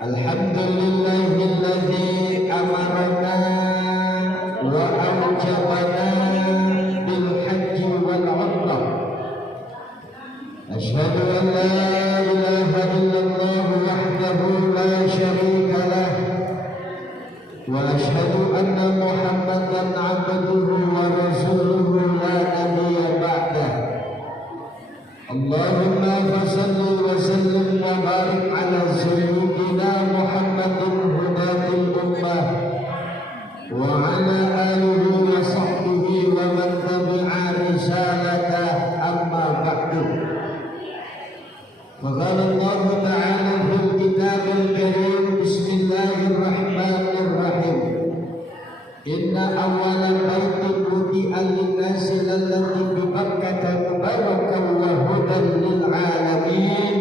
Alhamdulillahilladzi amarana wa aujabana bil haji wal umrah. Asyhadu an la ilaha illallah wahdahu la syarika lah wa asyhadu anna Muhammadan abduhu wa rasuluhu la nabiyya ba'dah. Allahumma fasalli wa sallim wa barik ala sayyidina Muhammadin hudatil ummah wa ala alihi wa sahbihi wa man tabi'a risalatah, amma ba'du. Faqala Allah ta'ala fil kitabil karim, bismillahirrahmanirrahim, inna awwala baitin wudi'a lin-nasi lalladzi bi Bakkah mubarakan wa hudan lil alamin.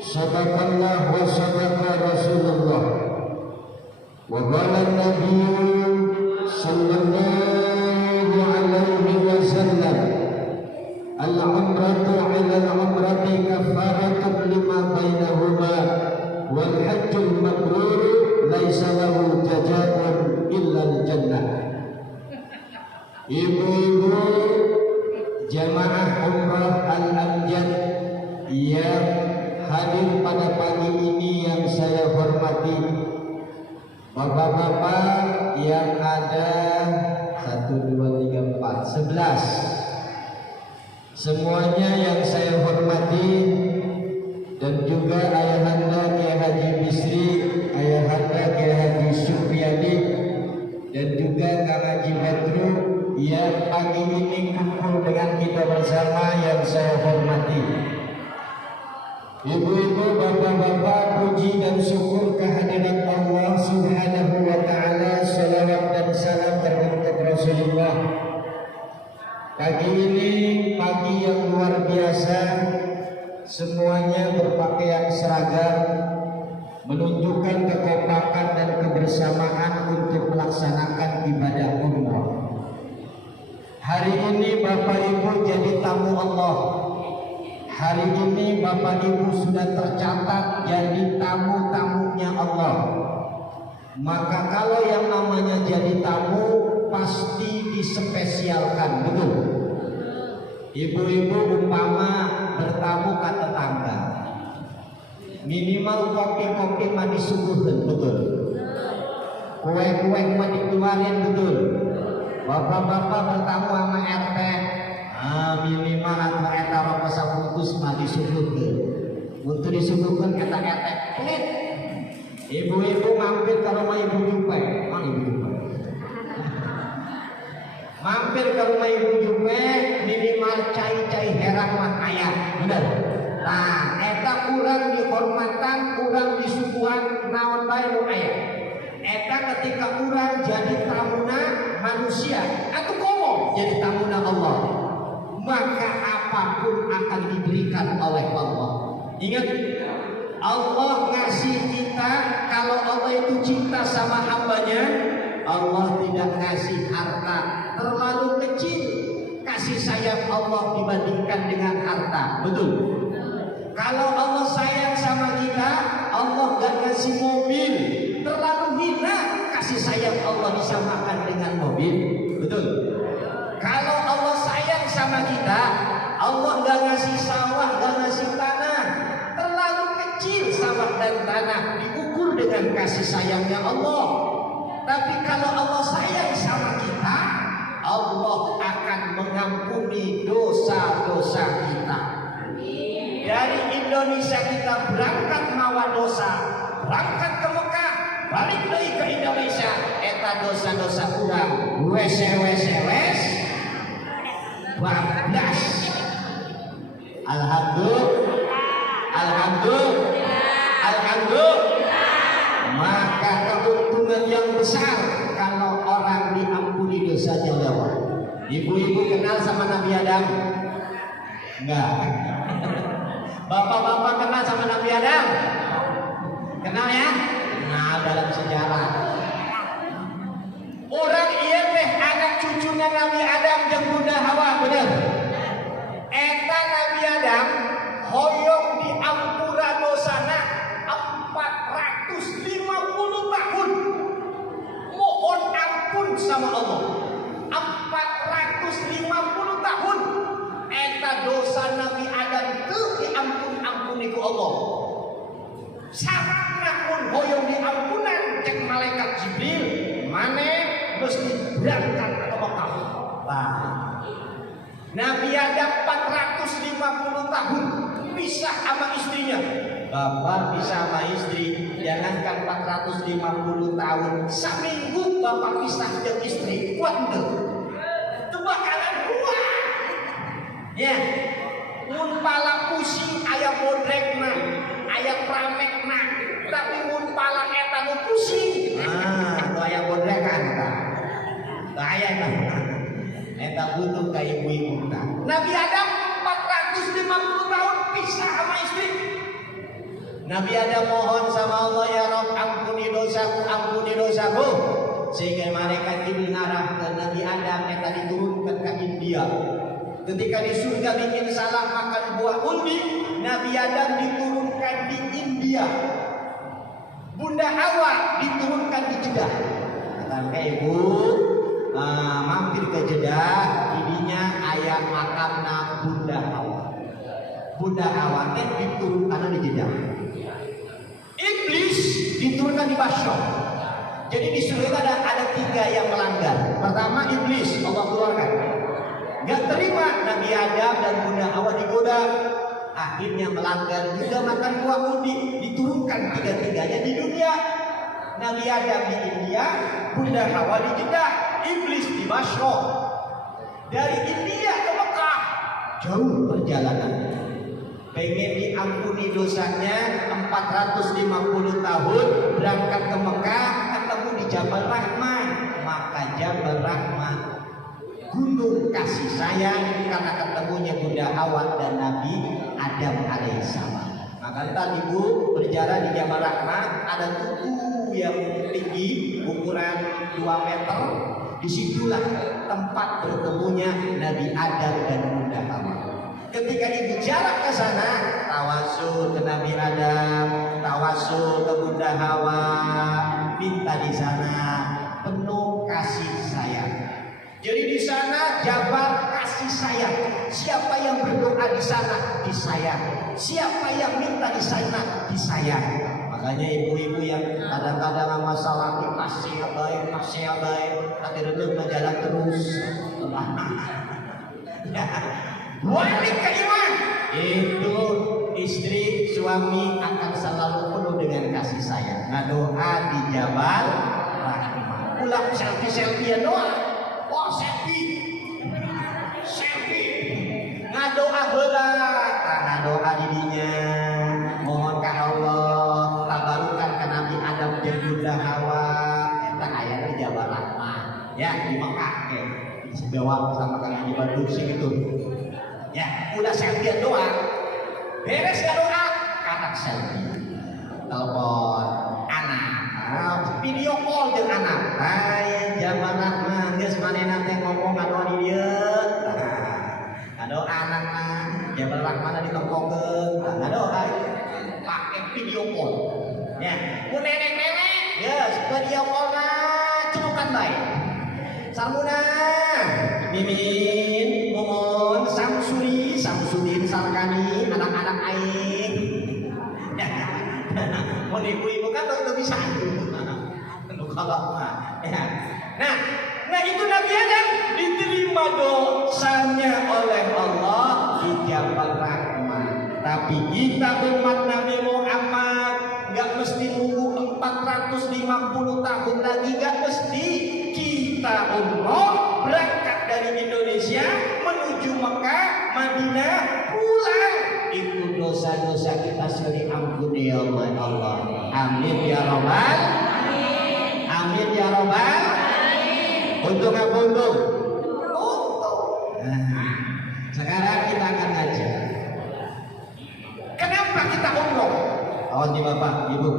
Sadaqallah wa sadaqa Rasulullah. Wa qala an-nabiy sallallahu alaihi wasallam, al-umratu 'ala al-umrati kafaratun lima bainahuma wal hajjul mabrur laisa lahu jazaa'un illa al-jannah. Ibu-ibu jamaah umrah Al-Amjad yang hadir pada pagi ini yang saya hormati, bapak-bapak yang ada 1, 2, 3, 4, 11, semuanya yang saya hormati, dan juga ayahanda Kiai Haji Bisri, ayahanda Kiai Haji Supriyadi, dan juga Kang Haji Petru yang pagi ini kumpul dengan kita bersama yang saya hormati. Ibu-ibu, bapak-bapak, puji dan syukur kehadirat Allah Subhanahu wa ta'ala. Salawat dan salam teruntuk Rasulullah. Pagi ini pagi yang luar biasa, semuanya berpakaian seragam, menunjukkan kekompakan dan kebersamaan untuk melaksanakan ibadah umrah. Hari ini Bapak Ibu jadi tamu Allah. Hari ini Bapak Ibu sudah tercatat jadi tamu-tamunya Allah. Maka kalau yang namanya jadi tamu pasti dispesialkan, betul? Ibu-ibu umpama bertamu ke tetangga, minimal kopi-kopi mah disuguhkeun, betul? Kue-kue mah dikeluarin, betul? Bapak-bapak bertamu sama RT, minimal atuh eta rokok sabungkus mah disuguhkeun. Untuk disuguhkeun eta RT pelit. Ibu-ibu mampir ke rumah Ibu Jupe, Ibu Jupe. Mampir ke rumah Ibu Jupe, minimal cai-cai herang mah aya, bener. Nah, eta kurang dihormatan, kurang disuguhan, naon bae nu aya. Eta ketika urang jadi tamuna manusia atau komo jadi tamuna Allah, maka apapun akan diberikan oleh Allah. Ingat, Allah ngasih kita, kalau Allah itu cinta sama hambanya, Allah tidak ngasih harta terlalu kecil. Kasih sayang Allah dibandingkan dengan harta, betul? Kalau Allah sayang sama kita, Allah gak ngasih mobil terlalu hina. Kasih sayang Allah disamakan dengan mobil, betul? Kalau Allah sayang sama kita, Allah gak ngasih sawah, gak ngasih tanah terlalu kecil. Sawah dan tanah diukur dengan kasih sayangnya Allah. Tapi kalau Allah sayang sama kita, Allah akan mengampuni dosa-dosa kita. Dari Indonesia kita berangkat mawa dosa, berangkat ke Mekah, balik deui ke Indonesia, eta dosa-dosa urang wes bablas. Alhamdulillah. Maka keuntungan yang besar kalau orang diampuni dosanya lewat. Ibu-ibu kenal sama Nabi Adam? Enggak. Bapak-bapak kenal sama Nabi Adam? Kenal ya? Nah, dalam sejarah orang ieu teh anak cucunya Nabi Adam jeung Bunda Hawa, bener? Eta Nabi Adam hoyong diampura dosana 400 Allah 450 tahun eta dosa Nabi Adam teu diampun-ampuni ku Allah. Syaratna mun hoyong diampunan cek malaikat Jibril mane mesti berangkat ke Mekah. Nabi Adam 450 tahun pisah sama istrinya. Bapak pisah sama istri, jangankan 450 tahun, seminggu bapak pisah dengan istri, kuat ente? Kebakaran kuat. Ya, mun pala pusing aya bodrekna, aya pramekna, tapi mun pala eta nu pusing. Tuh aya bodrekan ta. Aya ta. Eta butuh ka ibu-ibu ta. Nabi Adam 450 tahun pisah sama istri. Nabi Adam mohon sama Allah, ya Rabb ampuni dosaku, sehingga malaikat Jibril ngarahkeun Nabi Adam eta diturunkan ke India. Ketika di surga bikin salah makan buah undi, Nabi Adam diturunkan di India. Bunda Hawa diturunkan di Jeddah. Kata ibu, mampir ke Jeddah, idinya ayah makamna Bunda Hawa. Bunda Hawa diturunkan di Jeddah. Iblis diturunkan di Basra. Jadi di surga ada 3 yang melanggar. Pertama iblis, Allah keluarkan. Gak terima Nabi Adam dan Bunda Hawa digoda. Akhirnya melanggar juga makan buah undi. Diturunkan 3-3-nya di dunia. Nabi Adam di India, Bunda Hawa di Jeddah, iblis di Basra. Dari India ke Mekah jauh perjalanan. Pengen diampuni dosanya 450 tahun, berangkat ke Mekah, ketemu di Jabal Rahmah. Maka Jabal Rahmah gunung kasih sayang karena ketemunya Bunda Hawa dan Nabi Adam alaihissalam. Maka tadi ibu berjalan di Jabal Rahmah, ada tugu yang tinggi ukuran 2 meter. Disitulah tempat bertemunya Nabi Adam dan Bunda Hawa. Ketika ibu jarak ke sana, tawasul ke Nabi Adam, tawasul ke Bunda Hawa, minta di sana penuh kasih sayang. Jadi di sana Jabal kasih sayang. Siapa yang berdoa di sana disayang. Siapa yang minta di sana disayang. Makanya ibu-ibu yang kadang-kadang masalah masih baik, akhirnya jalan terus. Balik ke iman. Itu istri suami akan selalu penuh dengan kasih sayang. Ngadoa di Jabal Rahmah. Ulang selfie doa. Oh selfie. Ngadoa heula. Ngadoa didinya. Mohon ka Allah tabarukan ka Nabi Adam jeung Bunda Hawa. Eta aya di Jabal Rahmah. Ya di Mekah ke. Dijawab sama Kang Haji Badruk sing itu. Ya, udah selfie doa. Beres ya doa, anak selfie. Telepon anak, video call dengan anak. Hai, Jabal Rahmah, geus manehna teh ngomong ngadoa di dieu. Ngadoa anak mah, Jabal Rahmah ditongkongkeun. Ngadoa pakai video call. Ya, ku nenek-nenek, geus video call mah celukan bae. Sarmuna, Mimin, Momon, Samsudin, Sarkani, anak-anak aing. Mau ibu-ibu kan udah bisa itu. Kalau nah itu Nabi Adam diterima dosanya oleh Allah di Jabal Rahmah. Tapi kita umat Nabi Muhammad nggak mesti nunggu 450 tahun lagi, nggak mesti. Kita umroh berangkat dari Indonesia menuju Mekah, Madinah, pulang. Itu dosa-dosa kita sering ampuni ya Allah. Amin ya Rabbal. Amin ya Rabbal. Untung apa untung? Sekarang kita akan ngaji. Kenapa kita umroh? Awas nih Bapak, Ibu.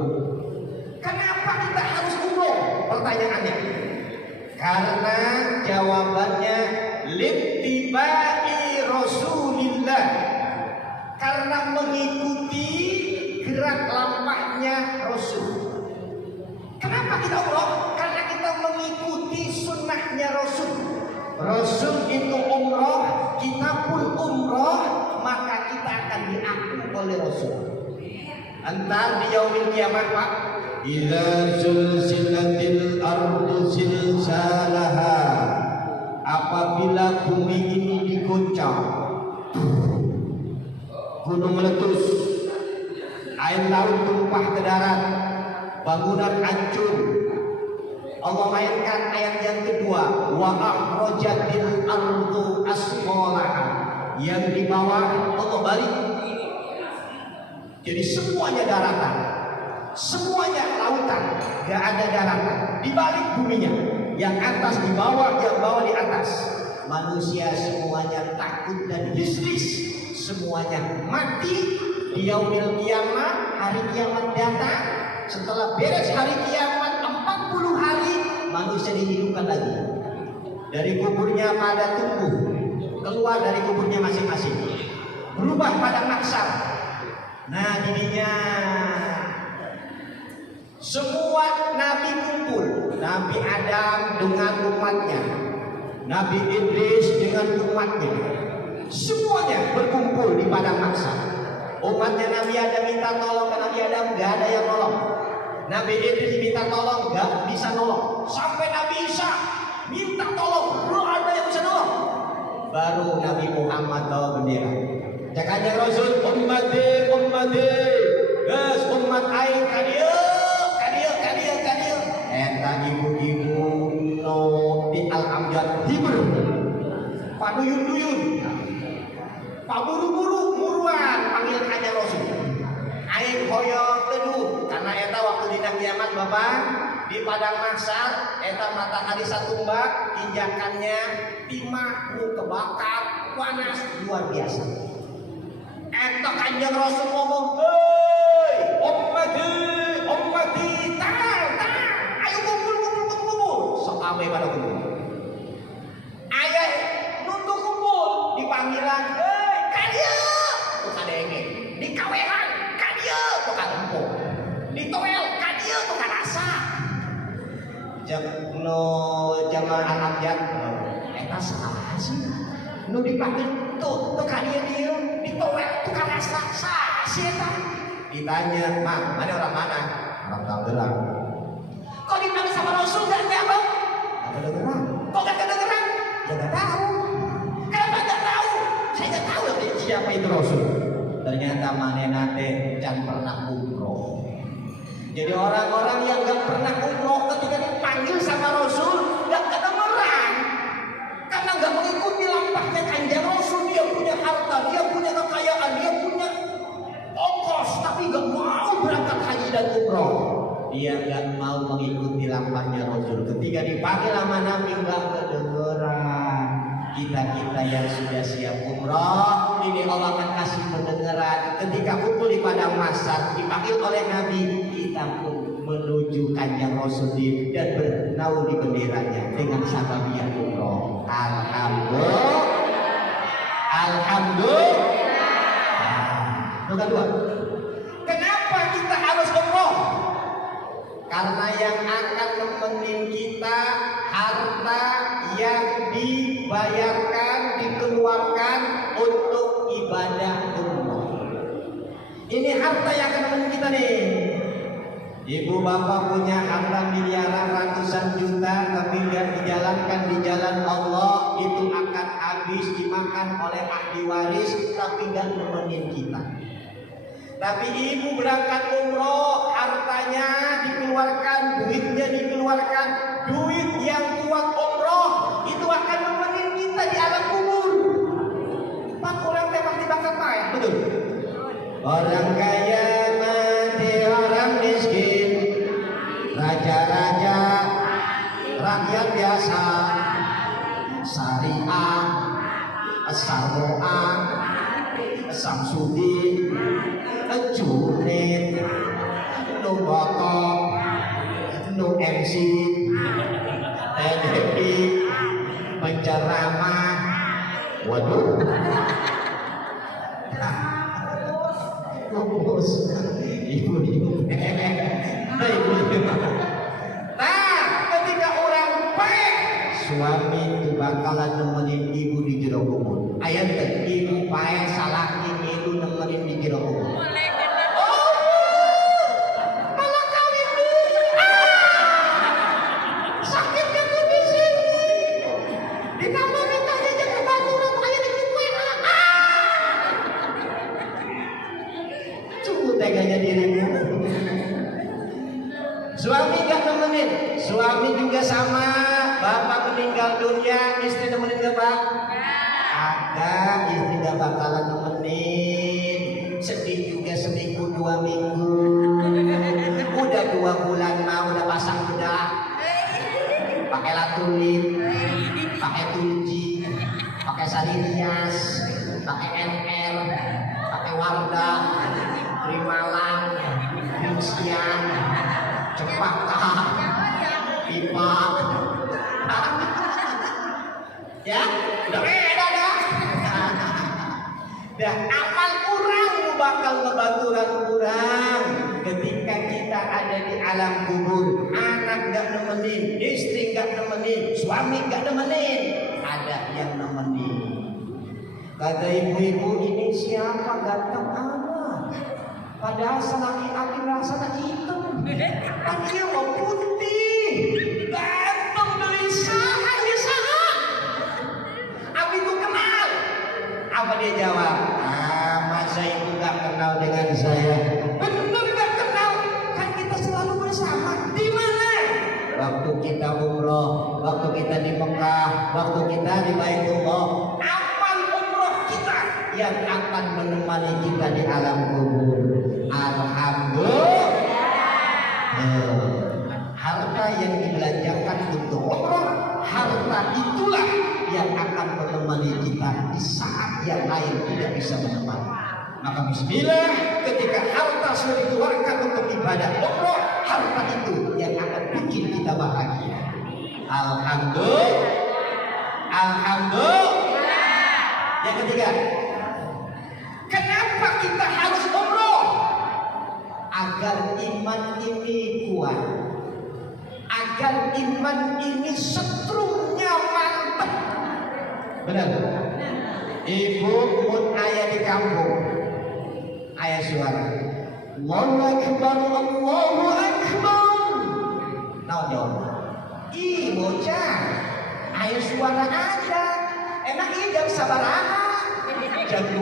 Kenapa kita harus umroh? Pertanyaannya. Karena jawabannya littibai Rasulillah. Karena mengikuti gerak lampahnya Rasul. Kenapa kita umroh? Karena kita mengikuti sunnahnya Rasul itu umroh, kita pun umroh, maka kita akan diaku oleh Rasul. Entar di yaumil kiamat Pak, idza zulzilatil ardu zilzalaha, apabila bumi ini diguncang, gunung meletus, air laut tumpah ke darat, bangunan hancur. Allah mainkan ayat yang kedua, wa akhrajatil ardu asqalaha, yang di bawah Allah balik. Jadi semuanya daratan, semuanya lautan, gak ada daratan. Dibalik buminya, yang atas di bawah, yang bawah di atas. Manusia semuanya takut dan histeris, semuanya mati. Di yaumil kiamat, hari kiamat datang. Setelah beres hari kiamat 40 hari, manusia dihidupkan lagi. Dari kuburnya pada tumbuh, keluar dari kuburnya masing-masing, berubah pada mahsyar. Nah, dirinya semua nabi kumpul. Nabi Adam dengan umatnya, Nabi Idris dengan umatnya, semuanya berkumpul di padang mahsyar. Umatnya Nabi Adam minta tolong ke Nabi Adam, gak ada yang nolong. Nabi Idris minta tolong, gak bisa nolong. Sampai Nabi Isa minta tolong, belum ada yang bisa nolong. Baru Nabi Muhammad bawa bendera. Jakanya Rasul, ummati, yes, umat aing kadieu. Eta ibu-ibu no di Al-Amjad hibur, paduyun-duyun, paburu-buru muruan panggil kanya Rasul. Aing hoyong teduh, karena eta waktu dina kiamat Bapak di padang mahsyar, eta matahari satumbak, injakannya timah, kebakar, panas luar biasa. Eta kanjeng Rasul ngomong, hei ummati, tang, ayo kumpul. Sok ame pada kumpul. Ayah nuntuk kumpul, dipanggilan, hei kadieu, tuh kadenge, di kawehan, kadieu, tuh kadempo, di toel, kadieu, tuh kadasa. Jamaah Al-Amjad, eta saha sih? Nu dipanggil tuh kadieu dieu. Itu karena sah. Ditanya, Mak, mana orang mana? Orang Tangerang. Kok dipanggil sama Rasul gak jawab? Gak kedengeran. Kok gak kedengeran? Ya gak tahu. Kenapa gak tahu? Saya gak tahu siapa itu Rasul. Ternyata manena teh jangan pernah umroh. Jadi orang-orang yang gak pernah umroh ketika dipanggil sama Rasul gak kedengeran. Karena gak mengikuti lampahnya kanjeng Rasul. Dia punya harta, dia punya kekayaan, dia punya ongkos, tapi gak mau berangkat haji dan umroh. Dia gak mau mengikuti lampahnya Rasul. Ketika dipanggil sama Nabi gak kedengeran. Kita yang sudah siap umroh, ini Allah akan kasih pendengaran. Ketika kumpul di padang mahsyar, dipanggil oleh Nabi, kita pun menuju kanjeng Rasul dan bernaung di benderanya dengan sababiah umroh. Alhamdulillah. Nomor kedua, kenapa kita harus umroh? Karena yang akan nemenin kita harta yang dibayarkan, dikeluarkan untuk ibadah umroh. Ini harta yang akan nemenin kita nih. Ibu bapak punya harta miliaran ratusan juta, tapi nggak dijalankan di jalan Allah, itu akan habis dimakan oleh ahli waris, tapi nggak nemenin kita. Tapi ibu berangkat umroh, hartanya dikeluarkan, duitnya dikeluarkan, duit yang buat umroh itu akan nemenin kita di alam kubur. Pak orang tembak dibakar payah, betul? Orang kaya mati, orang miskin, raja-raja, rakyat biasa, syariah, Samoa, Samsudin, Junid, no Botok, no MC, TDI, penceramah, waduh, ibu-ibu, nah ketika orang baik, suami itu bakalan nemenin ibu di jero kubur. Ayat ibu pae salaki ibu nemenin di jero kubur. Teganya dirimu. Suami gak nemenin, suami juga sama. Bapak meninggal dunia, istri nemenin gak Pak? Ada, istri gak bakalan nemenin. Sedih juga seminggu 2 minggu. Udah 2 bulan mah udah pasang bedak, pakai latulip, pakai tunji, pakai sari rias, pakai NR, pakai Wardah, Trimalang, Yusian, Cepaka, Pipak. Ya, udah beda dah. Dan amal kurang bakal ngebaturan kurang ketika kita ada di alam kubur. Anak gak nemenin, istri gak nemenin, suami gak nemenin, ada yang nemenin. Kata ibu-ibu, ini siapa ganteng amat? Padahal selaki-laki rasa hitam. Kan dia mau putih, ganteng dari saha. Abi itu kenal. Apa dia jawab? Masa ibu gak kenal dengan saya? Benar gak kenal? Kan kita selalu bersama. Di mana? Waktu kita umroh, waktu kita di Mekah, waktu kita di Baitullah. Amal umroh kita yang akan menemani kita di alam kubur. Alhamdulillah. Harta yang dibelanjakan untuk umroh, harta itulah yang akan menemani kita di saat yang lain tidak bisa menemani. Maka bismillah, ketika harta sudah dikeluarkan untuk ibadah umroh, harta itu yang akan bikin kita bahagia. Alhamdulillah. Alhamdulillah. Yang ketiga, kenapa kita harus umroh? Agar iman ini kuat, agar iman ini setrumnya mantap. Benar. Ibu mun ayah di kampung, ayah suara Allahu Akbar, Allahu Akbar. Nah jawab, ih bocah, ayah suara ada. Emang ini jam sabaraha? Jam 12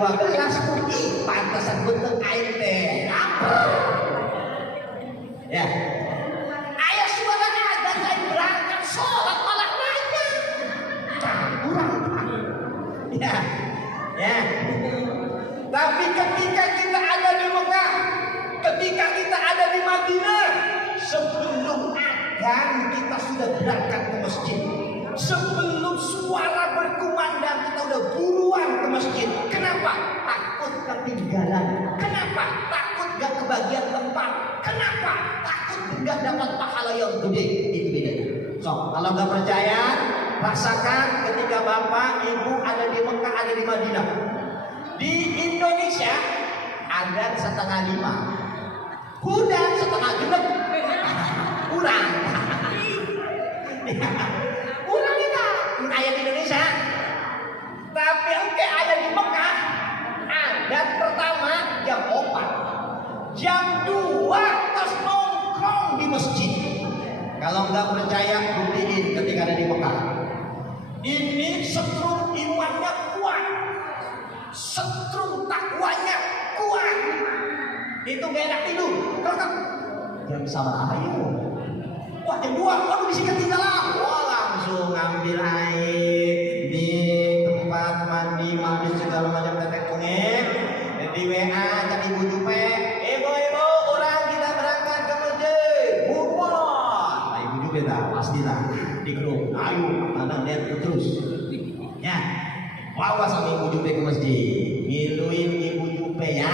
pun, ih pantasan bentuk air teh. Ya, ayah suara ada, saya berangkat sholat malah nanya. Kurang. Ya, ya. Tapi ketika kita ada di Mekah, ketika kita ada di Madinah, sebelum adzan kita sudah berangkat ke masjid. Sebelum suara berkumandang kita udah buruan ke masjid. Kenapa? Takut ketinggalan. Kenapa? Takut gak kebagian tempat. Kenapa? Takut gak dapat pahala yang gede. Itu bedanya. So, kalau gak percaya, rasakan ketika bapak, ibu ada di Mekah, ada di Madinah. Di Indonesia ada 4:30, hudan 4:30, kurang. Kurang kita, ayat di Indonesia. Tapi engke ayat di Mekah, adat pertama jam 4, jam 2 terus nongkrong di masjid. Kalau nggak percaya, buktiin ketika ada di Mekah. Ini setrum imannya kuat, setrum takwanya kuat. Itu gak enak tidur. Kalau jam sama ayo. Wah jam 2, waduh bisa ketinggalan. Wah langsung ngambil air di tempat mandi segala macam tetek tunggu. Di WA cak ibu jupe. Ibu orang kita berangkat ke masjid. Buruan. Nah, ibu jupe dah pastilah di grup. Ayo mana lihat terus. Ya. Bawa sama ibu jupe ke masjid. Ngiluin ibu jupe ya.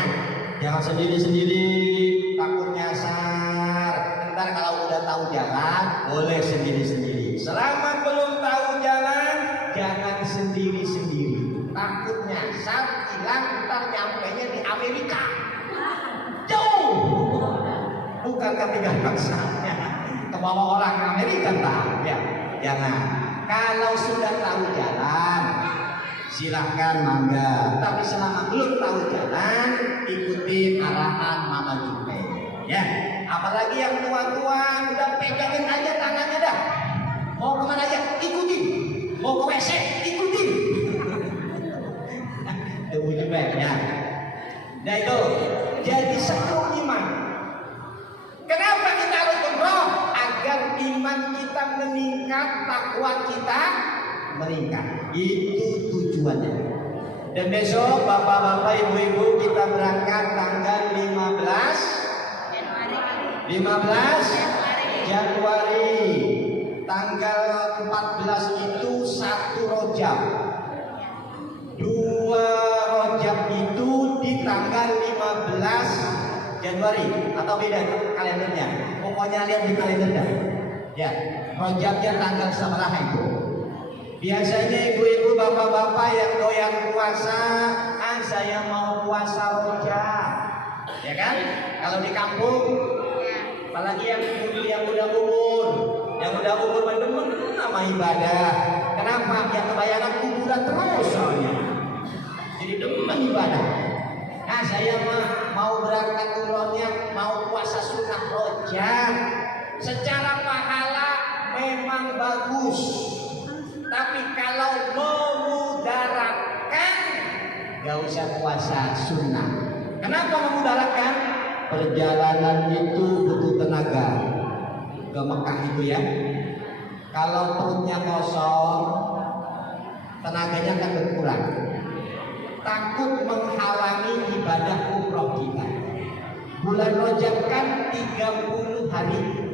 Jangan sendiri-sendiri. Takut nyasar. Ntar kalau udah tahu jalan, boleh sendiri-sendiri. Selama belum tahu jalan, jangan sendiri-sendiri. Takut nyasar, hilang, ntar nyampenya di Amerika. Jauh. Bukan ketinggalan saatnya. Kebawa orang Amerika tak? Ya, jangan. kalau sudah tahu jalan silahkan mangga, tapi selama belum tahu jalan ikuti arahan Mama Jupe ya. Apalagi yang tua-tua udah pegangin aja tangannya dah, mau kemana aja ikuti, mau ke WC ikuti. Itu Jupe ya. Nah itu jadi satu iman. Kenapa kita harus umroh? Agar iman kita meningkat, takwa kita meningkat. Itu tujuannya. Dan besok bapak-bapak, ibu-ibu kita berangkat tanggal 15 Januari. Tanggal 14 itu 1 Rojab. 2 Rojab itu di tanggal 15 Januari atau beda kalendernya. Pokoknya lihat di kalendernya. Ya, Rojabnya tanggal sabaraha itu. Biasanya ibu-ibu, bapak-bapak yang doyan puasa, saya mau puasa Rojab. Ya kan? Kalau di kampung, apalagi yang udah umur bener-bener nama ibadah. Kenapa? Ya kebayangan kuburan terus soalnya. Jadi demen ibadah. Nah saya mau berangkat umrohnya, mau puasa sunnah Rojab. Secara pahala memang bagus, tapi kalau memudaratkan gak usah puasa sunnah. Kenapa memudaratkan? Perjalanan itu butuh tenaga ke Mekah itu ya. Kalau perutnya kosong, tenaganya akan berkurang. Takut menghalangi ibadah umroh kita. Bulan Rajab kan 30 hari,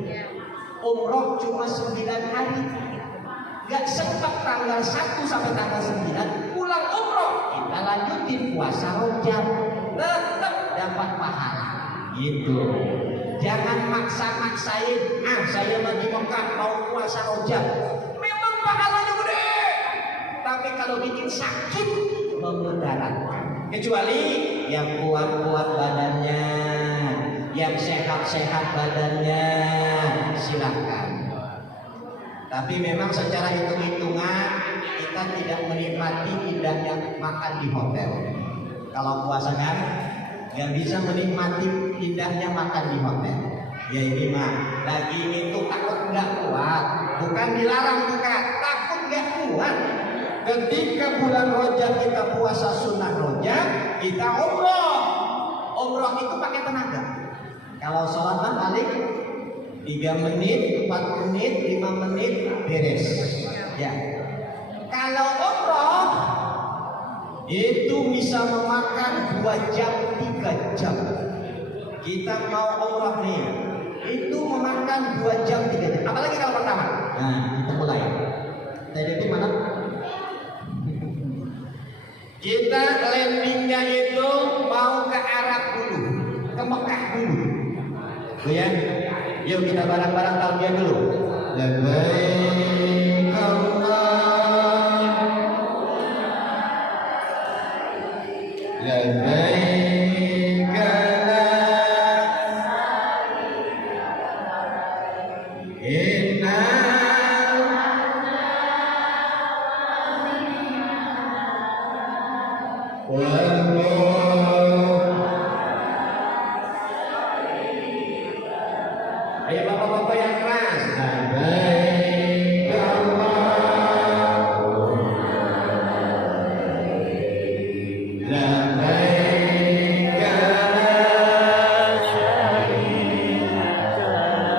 umroh cuma 9 hari. Gak sempat tanggal 1 sampai tanggal 9 pulang umroh, kita lanjutin puasa Rajab, tetap dapat pahala. Gitu. Jangan maksa-maksain, saya mau di Mekah mau puasa Rajab. Memang pahalanya gede, tapi kalau bikin sakit memudaratkan. Kecuali yang kuat-kuat badannya, yang sehat-sehat badannya, silakan. Tapi memang secara hitung-hitungan kita tidak menikmati indahnya makan di hotel. Kalau puasa kan nggak bisa menikmati indahnya makan di hotel. Ya ini mah daging itu takut nggak kuat, bukan dilarang bukan, takut nggak kuat. Ketika bulan Rajab kita puasa sunnah Rajab, kita umroh. Umroh itu pakai tenaga. Kalau sholat kan paling 3 menit, 4 menit, 5 menit beres. Ya. Kalau umroh itu bisa memakan 2 jam, 3 jam. Kita mau umroh nih, itu memakan 2 jam, 3 jam. Apalagi kalau pertama. Nah, kita mulai. Tadi mana? Kita landingnya itu mau ke Arab dulu, ke Mekah dulu. Ya, yuk kita bareng-bareng talbiyah dulu. Labbaik Allah, labbaik inna ayo bapak-bapak yang keras. Labbaik Allahumma labbaik la syarika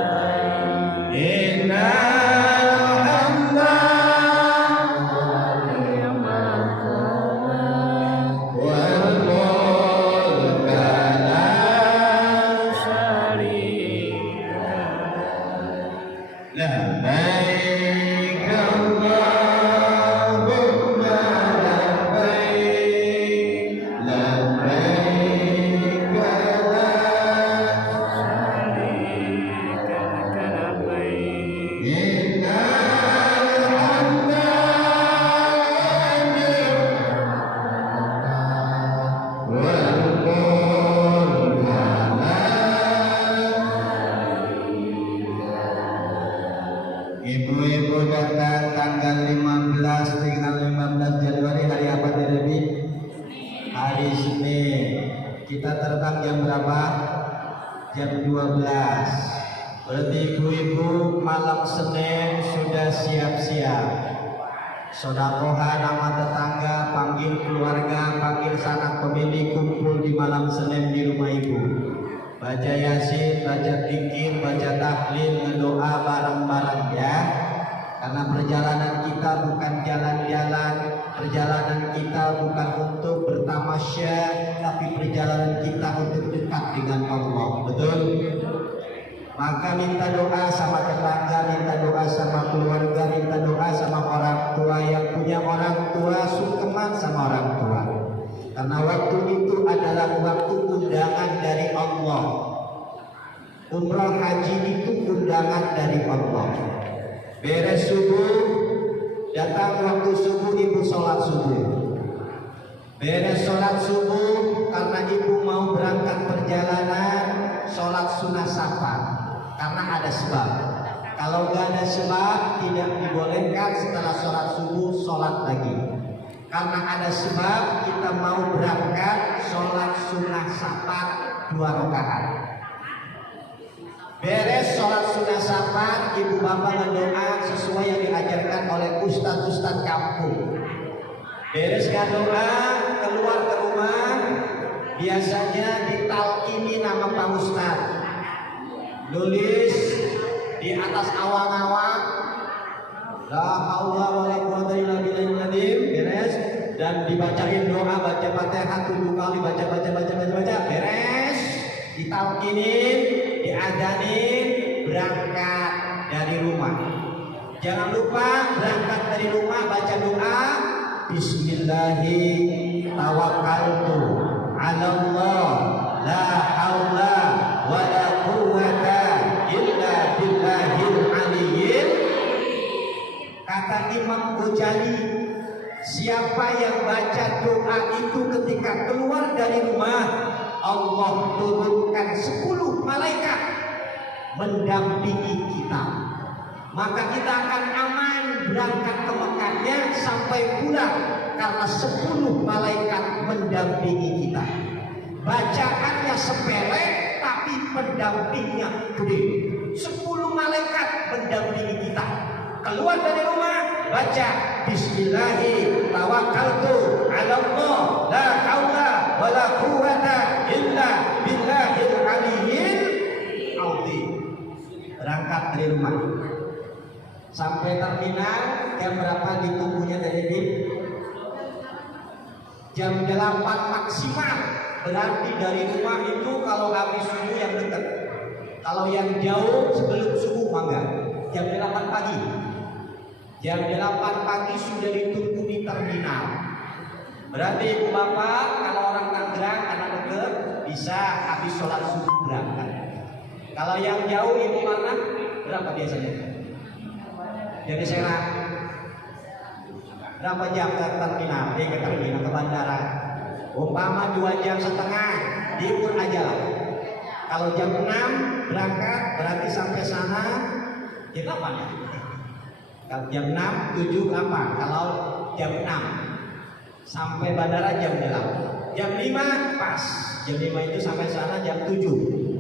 lak innal hamda wal mulka la labbaik Allahumma labbaik labbaik la syarika lak labbaik innal hamda wal mulka la Ibu-ibu datang tanggal 15 tinggal 15 Januari hari apa Debbie? Hari Senin. Kita terbang jam berapa? Jam 12. Berarti ibu-ibu malam Senin sudah siap-siap. Sodakoha nama tetangga, panggil keluarga, panggil sanak pemilik, kumpul di malam Senin di rumah ibu. Baca yasin, baca dzikir, baca tahlil, ngedoa bareng-bareng ya. Karena perjalanan kita bukan jalan-jalan, perjalanan kita bukan untuk bertamasya, tapi perjalanan kita untuk dekat dengan Allah. Betul? Maka minta doa sama tetangga, minta doa sama keluarga, minta doa sama orang tua yang punya orang tua, sungkeman sama orang tua. Karena waktu itu adalah waktu undangan dari Allah. Umrah haji itu undangan dari Allah. Beres subuh, datang waktu subuh ibu sholat subuh. Beres sholat subuh, karena ibu mau berangkat perjalanan, sholat sunnah safar. Karena ada sebab. Kalau nggak ada sebab, tidak dibolehkan setelah sholat subuh sholat lagi. Karena ada sebab, kita mau berangkat sholat sunnah safar 2 rakaat. Beres sholat sunnah safar, ibu bapak berdoa sesuai yang diajarkan oleh ustadz-ustadz kampung. Beres doa, keluar ke rumah, biasanya ditalkini nama Pak Ustadz. Nulis di atas awang-awang, la haula wala quwwata illa billahil azim, beres, dan dibacain doa, baca Fatihah 7 kali, baca, beres, ditalkinin, diadanin, berangkat dari rumah. Jangan lupa berangkat dari rumah baca doa, bismillahirrahmanirrahim, tawakkaltu 'ala Allah, la haula wala quwwata illa billahil aliyyil. Kata Imam Ghazali, siapa yang baca doa itu ketika keluar dari rumah, Allah turunkan 10 malaikat mendampingi kita. Maka kita akan aman berangkat ke Mekahnya sampai pulang karena 10 malaikat mendampingi kita. Bacaannya sepele tapi pendampingnya gede. 10 malaikat mendampingi kita. Keluar dari rumah, baca bismillahirrahmanirrahim, tawakkaltu 'ala Allah, la haula wala quwwata illa billahil aliyyil azim. Berangkat dari rumah. Sampai terminal jam berapa ditunggunya dari Bin? Jam 8 maksimal. Berarti dari rumah itu kalau habis subuh yang dekat. Kalau yang jauh sebelum subuh mangga. Jam 8 pagi. Jam 8 pagi sudah ditunggu di terminal. Berarti ibu bapak kalau orang Tangerang karena dekat bisa habis sholat subuh berangkat. Kalau yang jauh ibu mana? Berapa biasanya? Jadi Serang. Berapa jam ke terminal? Ke terminal ke bandara. Umpama 2,5 jam, diukur aja lah. Kalau jam 6 berangkat berarti sampai sana jam 8 ya. Kalau jam 6, 7, 8. Kalau jam 6 sampai bandara jam 8. Jam 5 pas. Jam 5 itu sampai sana jam 7.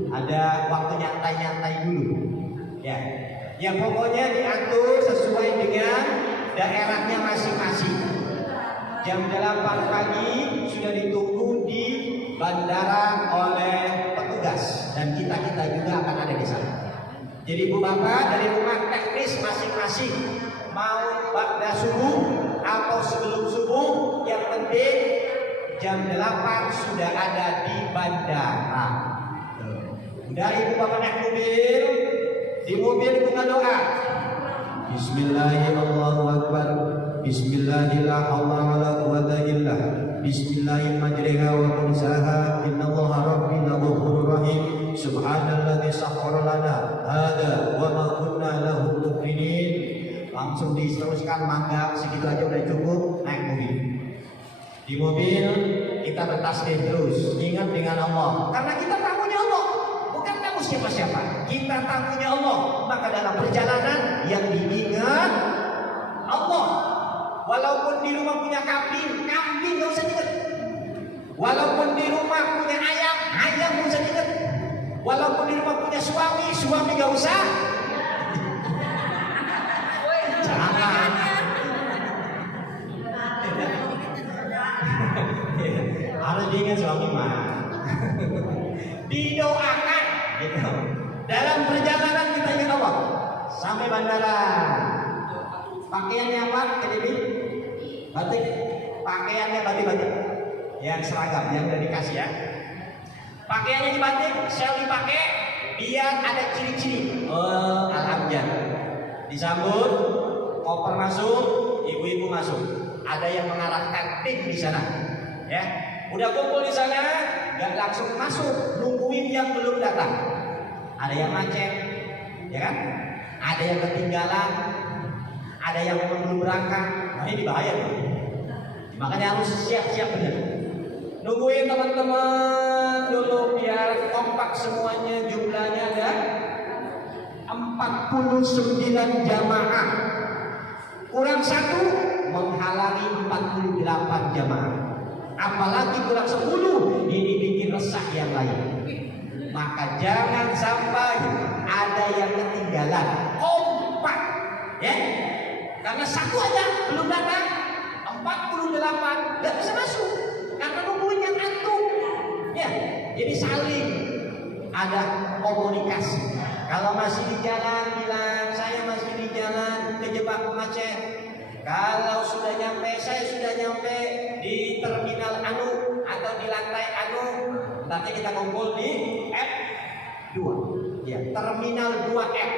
Ada waktu nyantai-nyantai dulu. Ya. Ya pokoknya diatur sesuai dengan daerahnya masing-masing. Jam 8 pagi sudah ditunggu di bandara oleh petugas dan kita juga akan ada di sana. Jadi ibu bapak dari rumah teknis masing-masing mau pada subuh atau sebelum subuh, yang penting jam 8 sudah ada di bandara. Udah ibu bapak naik mobil, di mobil bunga doa. Bismillahirrahmanirrahim. Bismillahirrahmanirrahim. Bismillahirrahmanirrahim. Wa mursaha innallaha rabbil ghafurur rahim. Subhanalladzi sakhkhara lana hada wa ma kunna lahu muqrinin. Langsung diteruskan mangga, segitu aja udah cukup, naik mobil. Di mobil kita bertasbih terus, ingat dengan Allah. Karena kita tamunya Allah, bukan tamu siapa-siapa. Kita tamunya Allah. Maka dalam perjalanan yang diingat di rumah punya kambing, kambing gak usah diikat. Walaupun di rumah punya ayam, ayam gak usah diikat. Walaupun di rumah punya suami, suami gak usah. Jangan. Harus diingat suami mah. Didoakan gitu. Dalam perjalanan kita ingat Allah. Sampai bandara. Pakaiannya apa? Kediri? Batik. Pakaiannya batik-batik. Yang seragam, yang udah dikasih ya. Pakaiannya di batik, sel dipakai biar ada ciri-ciri. Oh, alhamdulillah. Disambut, koper masuk, ibu-ibu masuk. Ada yang mengarahkan tim di sana. Ya, udah kumpul di sana, nggak langsung masuk, nungguin yang belum datang. Ada yang macet, ya kan? Ada yang ketinggalan, ada yang belum berangkat. Nah, ini bahaya nih. Makanya harus siap-siap benar. Nungguin teman-teman dulu biar kompak semuanya, jumlahnya ada 49 jamaah. Kurang satu menghalangi 48 jamaah. Apalagi kurang 10, ini bikin resah yang lain. Maka jangan sampai ada yang ketinggalan. Kompak, ya. Karena satu aja belum datang, 48 nggak bisa masuk. Karena nungguin yang antum. Ya, jadi saling ada komunikasi. Kalau masih di jalan bilang saya masih di jalan kejebak macet. Kalau sudah nyampe, saya sudah nyampe di terminal anu atau di lantai anu. Nanti kita kumpul di F2. Ya, terminal 2F.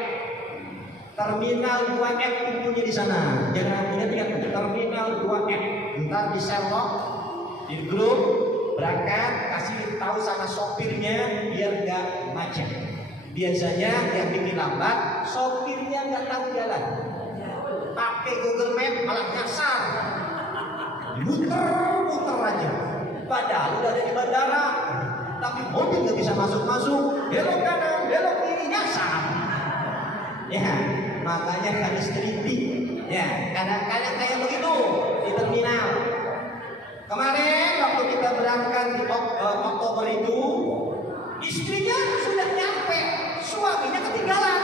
Terminal 2F pintunya di sana. Jangan ingat terminal 2F. Ntar di selok, di grup berangkat, kasih tahu sama sopirnya biar nggak macet. Biasanya yang bikin lambat, sopirnya nggak tahu jalan. Pakai Google Map malah nyasar. Muter-muter aja. Padahal udah ada di bandara, tapi mobil nggak bisa masuk-masuk. Belok kanan, belok kiri, nyasar. Ya, makanya harus teliti. Ya, kadang-kadang kayak begitu di terminal. Kemarin waktu kita berangkat di Oktober itu, istrinya sudah nyampe, suaminya ketinggalan.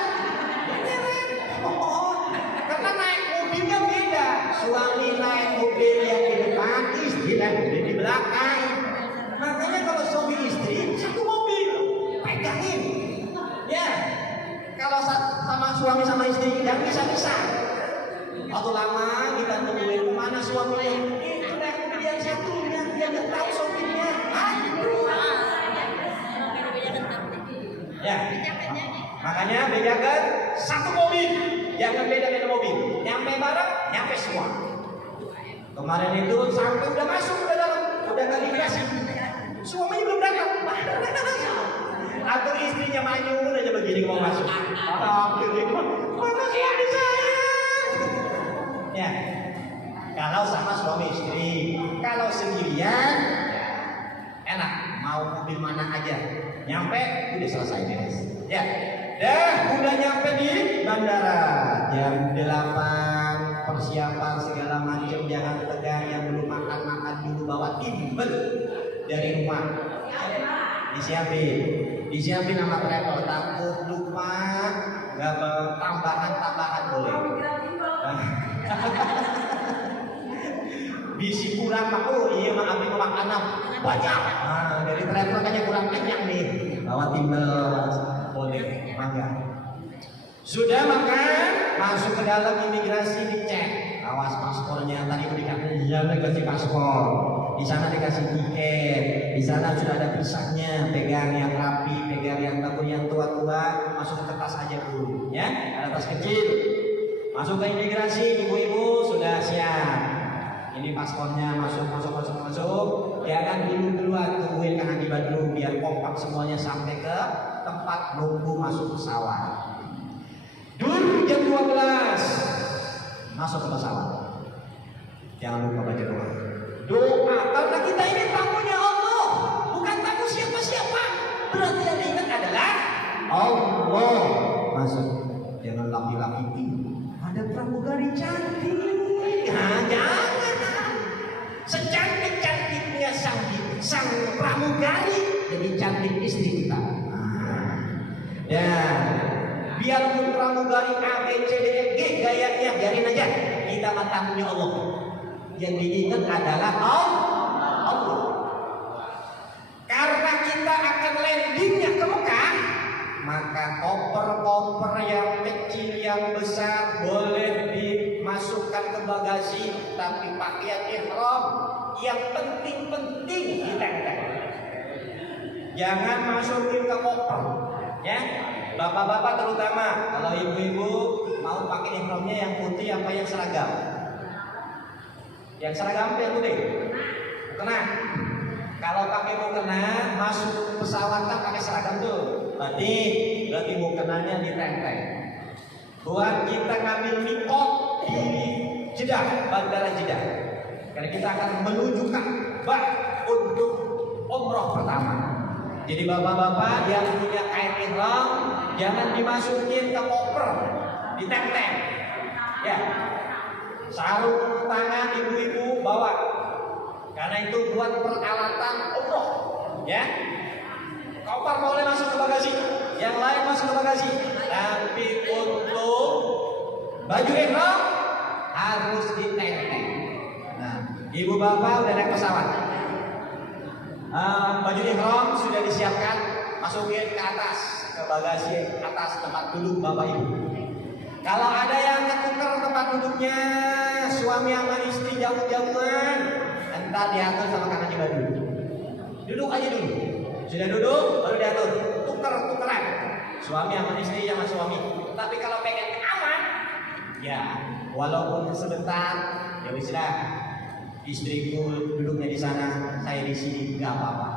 Karena naik mobilnya beda. Suami naik mobil yang di depan, istri naik mobil di belakang. Makanya kalau suami istri satu mobil, pegangin. Ya, kalau sama suami sama istri nggak bisa. Waktu lama kita tungguin kemana suaminya. Itu naik mobil yang satunya, dia nggak tahu sopirnya. Ya, makanya bedakan satu mobil, jangan beda-beda mobil. Nyampe bareng, nyampe semua. Kemarin itu sampai udah masuk ke dalam, udah kalibrasi. Suaminya belum datang, atau istrinya manyun aja begini mau masuk. Mana suami saya? Ya, kalau sama suami istri, kalau sendirian, enak. Mau mobil mana aja, nyampe udah selesai beres. Ya, udah nyampe di bandara jam 8, persiapan segala macam, jangan tegang. Yang belum makan dulu, bawa timbel dari rumah. Disiapin nama travel, takut lupa, nggak tambahan boleh. Bisi kurang pak, iya maaf ini makanan banyak. Nah, dari travel kayaknya kurang kenyang nih. Bawa timbel boleh, mangga. Sudah makan, masuk ke dalam imigrasi dicek, awas paspornya. Tadi dikasih paspor, di sana dikasih tiket, di sana sudah ada visanya. Pegang yang rapi, pegang yang bagus, yang tua-tua, masuk ke kertas aja dulu, ya. Ada tas kecil, masuk ke imigrasi, ibu-ibu sudah siap. Ini paspornya, masuk. Jangan duluan, tungguin Kang Haji Badru biar kompak semuanya sampai ke tempat nunggu masuk pesawat. Dulu jam 12 masuk ke pesawat. Jangan lupa baca doa. Karena kita ini tamunya Allah, bukan tamu siapa-siapa. Berarti yang diingat adalah Allah. Masuk. Jangan laki-laki. Ada pramugari cantik. Nah, jangan. pramugari lebih cantik istri kita. Dan biarpun pramugari A, B, C, D, E, G gayanya, biarin aja. Kita matangnya Allah. Yang diingat adalah Allah. Karena kita akan landingnya ke Mekah, maka koper-koper yang kecil, yang besar boleh dimasukkan ke bagasi, tapi pakaian ihram yang penting-penting ditenteng. Jangan masukin ke koper, ya. Bapak-bapak terutama, kalau ibu-ibu mau pakai ihramnya yang putih apa yang seragam? Yang seragam yang putih. Kena. Kalau pakai mukena masuk pesawat kan pakai seragam tuh. Berarti mukenanya ditenteng. Buat kita ngambil mikot di Jeddah, Bandara Jeddah. Karena kita akan menuju Ka'bah untuk umroh pertama. Jadi bapak-bapak yang punya kain ihram jangan dimasukin ke koper, ditenteng. Ya. Sarung tangan ibu-ibu bawa. Karena itu buat peralatan umroh, ya. Koper boleh masuk ke bagasi, yang lain masuk ke bagasi. Tapi untuk baju ihram harus ditenteng. Nah, ibu bapak udah naik pesawat, baju ihram sudah disiapkan, masukin ke atas, ke bagasi atas tempat duduk bapak ibu. Kalau ada yang ketukar tempat duduknya, suami sama istri jauh-jauhan, entar diatur sama kakaknya baju. Duduk aja dulu. Sudah duduk, baru diatur. Tuker-tukeran. Suami sama istri sama suami. Tapi kalau pengen aman, ya walaupun sebentar, ya wislah. Istriku duduknya di sana, saya di sini, nggak apa-apa.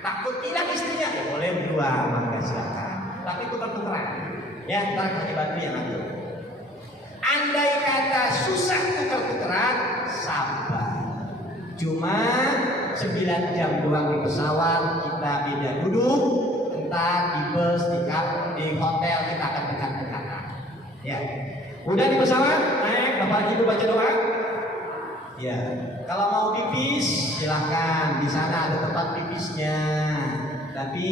Takut hilang istrinya, ya boleh berdua, maka silakan. Tapi tuker-tukeran. Ya, ntar kakaknya baju yang atur. Andai kata susah tuker-tukeran, sabar. Cuma 9 jam doang di pesawat, kita beda duduk. Entar di bus, di hotel kita akan dekat-dekatan. Ya, udah di pesawat, naik, bapak ibu baca doa. Ya, kalau mau pipis silahkan, di sana ada tempat pipisnya. Tapi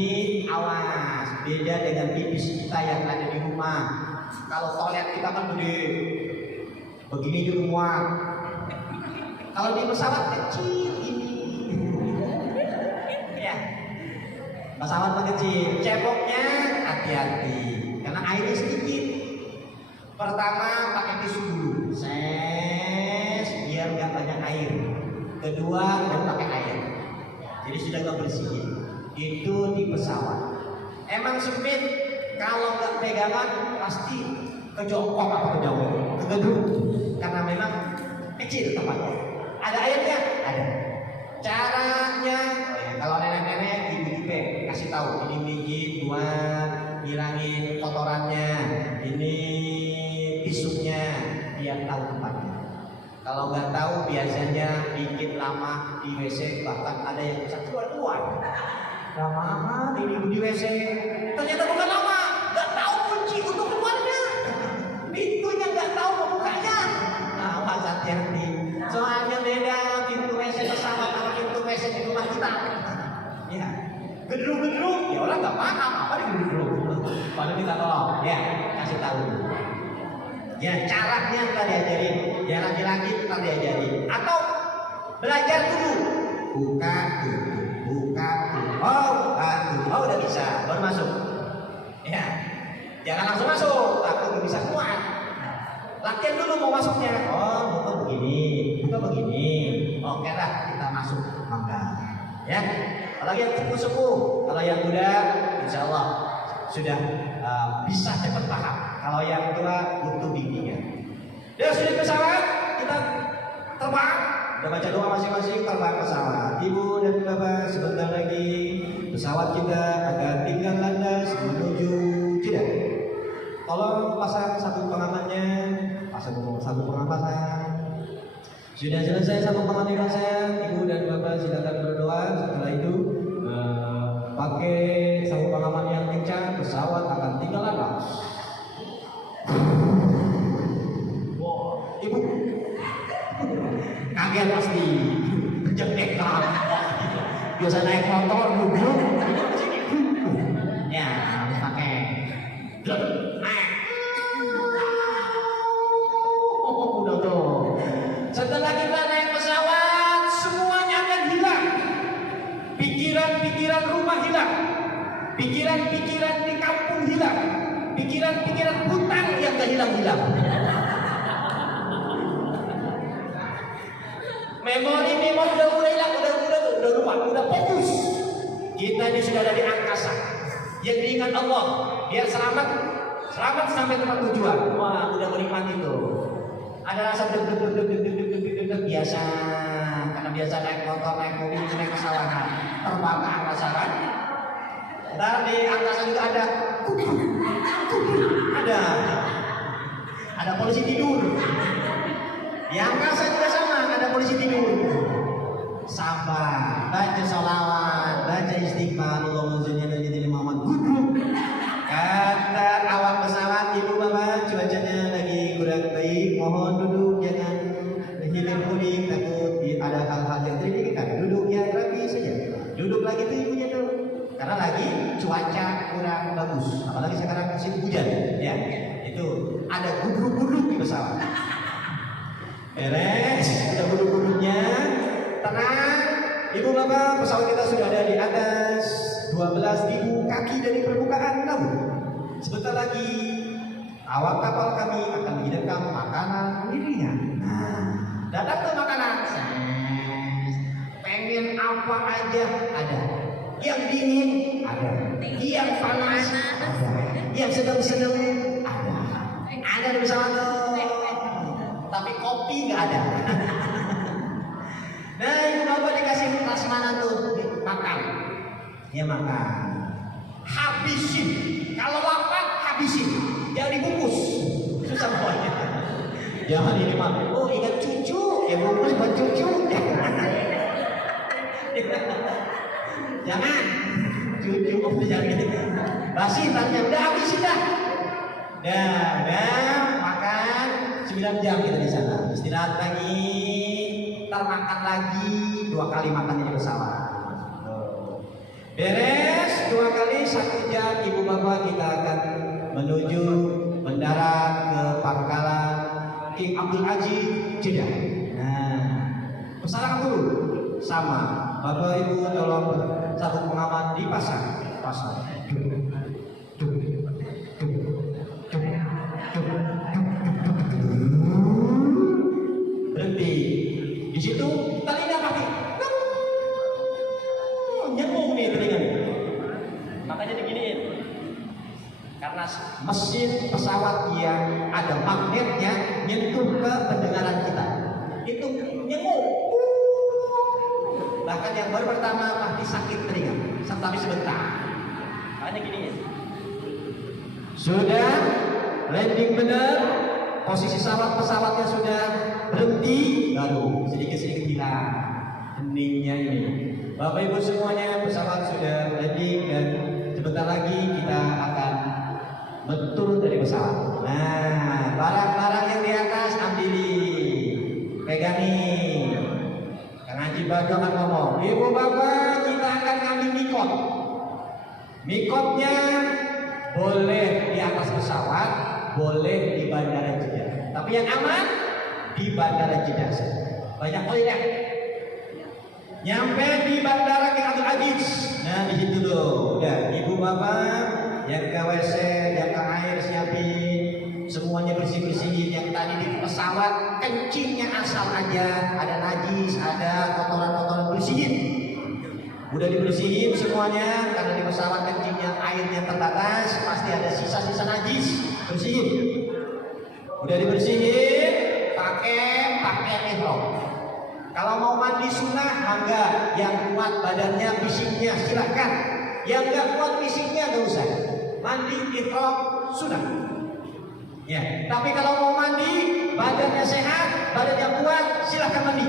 awas, beda dengan pipis kita yang ada di rumah. Kalau toilet kita kan gede, begini di rumah. Kalau di pesawat kecil ini, ya, pesawat kecil, ceboknya hati-hati, karena airnya sedikit. Pertama pakai tisu dulu, biar nggak banyak air. Kedua baru pakai air, jadi sudah nggak bersih. Itu di pesawat. Emang sempit, kalau nggak pegangan pasti kejongkok apa kejauhan, kegeduk, karena memang kecil tempatnya. Ada airnya? Ada. Caranya, kalau nenek-nenek ibu-ibu kasih tahu, ini mijit buat hilangin kotorannya, ini tisunya, biar tahu tempatnya. Kalau nggak tahu biasanya bikin lama di WC, bahkan ada yang bisa keluar-keluar. Lama ini di WC, ternyata bukan lama, nggak tahu kunci untuk keluarnya, pintunya nggak tahu pembukanya. Nah, hati-hati. Soalnya beda pintu WC pesawat sama pintu WC di rumah kita. Ya, gedruk-gedruk, ya orang nggak paham apa di gedruk. Padahal kita tolong, ya kasih tahu. Ya caranya kita diajarin, ya laki-laki kita diajarin. Atau belajar dulu, buka tutup. Oh udah bisa, baru masuk. Ya, jangan langsung masuk, takut nggak bisa keluar. Latihan dulu mau masuknya. Oh, buka begini. Oke lah, kita masuk mangga. Ya, kalau yang sepuh-sepuh, kalau yang muda, insya Allah sudah bisa cepat paham. Kalau yang tua butuh bimbingan. Dan sudah pesawat, kita terbang. Udah baca doa masing-masing, terbang pesawat. Ibu dan bapak, sebentar lagi pesawat kita akan tinggal landas menuju Jeddah. Tolong pasang satu pengamannya, satu pengamasan. Sudah selesai satu pengamanan saya, ibu dan bapak silakan berdoa. Setelah itu pakai satu pengaman yang kencang, pesawat akan tinggal landas. Wow, ibu kaget pasti, kejepit Biasa naik motor duduk. Ya, pakai. Udah tuh. Setelah kita naik pesawat, semuanya akan hilang. Pikiran-pikiran rumah hilang. Pikiran-pikiran di kampung hilang. Pikiran-pikiran hutang yang gak hilang-hilang. Memori udah hilang, udah lupa, udah fokus. Kita ini sudah ada di angkasa. Yang diingat Allah, biar selamat sampai tempat tujuan. Wah, udah menikmati tuh. Ada rasa deg biasa, karena biasa naik motor, naik mobil, naik pesawat, terbang ke angkasa kan. Ntar di angkasa juga ada polisi tidur. Di angkasa juga sama, ada polisi tidur. Sabar, baca sholawat, baca istighfar, Allahumma sholli ala sayyidina Muhammad. Kata awak pesawat, ibu bapak, cuacanya lagi kurang baik, mohon duduk, jangan hilir mudik, takut ada hal-hal yang terjadi. Duduk yang rapi saja. Duduk lagi tuh ibunya tuh, karena lagi cuaca kurang bagus, apalagi sekarang musim hujan, ya. Itu ada gudruk-gudruk di pesawat. Beres, udah gudruk-gudruknya, tenang, ibu bapak, pesawat kita sudah ada di atas 12.000 kaki dari permukaan laut. Sebentar lagi awak kapal kami akan menghidangkan makanan ringan. Nah, datang ke makanan. Pengen apa aja ada. Yang dingin ada, yang panas ada, yang sedang-sedang ada. Ada di pesawat tuh. Tapi kopi nggak ada. Nah, ibu bapak dikasih prasmanan tuh makan. Ya makan. Habisin. Kalau lapar habisin. Jangan dibungkus. Susah pokoknya. Jangan ini mah. Oh, ingat cucu. Ya bungkus buat cucu. Jangan. Cucu jangan. Basi tanya udah habisin dah. Dah makan 9 jam kita di sana. Istirahat lagi. Ntar makan lagi 2 kali makannya di pesawat. Beres 2 kali 1 jam ibu bapak kita akan menuju mendarat ke pangkalan King Abdul Aziz Jeddah. Nah, pesawat dulu sama bapak ibu tolong sabuk pengaman dipasang. Berhenti. Di situ telinga pakai. Nyambung nih telinga. Makanya diginiin. Karena mesin pesawat yang ada magnetnya nyentuh ke pendengaran kita. Itu nyambung. Bahkan yang baru pertama pasti sakit telinga. Tapi sebentar. Makanya giniin. Sudah landing benar. Posisi pesawatnya sudah berhenti, lalu sedikit-sedikit hilang heningnya ini. Bapak ibu semuanya, pesawat sudah landing dan sebentar lagi kita akan turun dari pesawat. Nah, barang-barang yang di atas ambil, pegangin. Kang Haji Bado akan ngomong, ibu bapak kita akan ngambil mikot. Mikotnya boleh di atas pesawat, boleh di bandara Jeddah. Tapi yang aman di bandara Jeddah saja. Banyak toilet. Nyampe di bandara King Abdul Aziz. Nah di situ loh. Udah ibu bapak yang ke WC, yang ke air siapin. Semuanya bersih-bersihin. Yang tadi di pesawat kencingnya asal aja. Ada najis, ada kotoran-kotoran bersihin. Udah dibersihin semuanya karena di pesawat kencingnya airnya terbatas, pasti ada sisa-sisa najis. Bersihin. Udah dibersihin, pakai pakaian ihram. Kalau mau mandi sunnah, mangga. Yang kuat badannya, fisiknya silahkan. Yang nggak kuat fisiknya nggak usah. Mandi ihram sunnah. Ya. Tapi kalau mau mandi, badannya sehat, badannya kuat, silahkan mandi.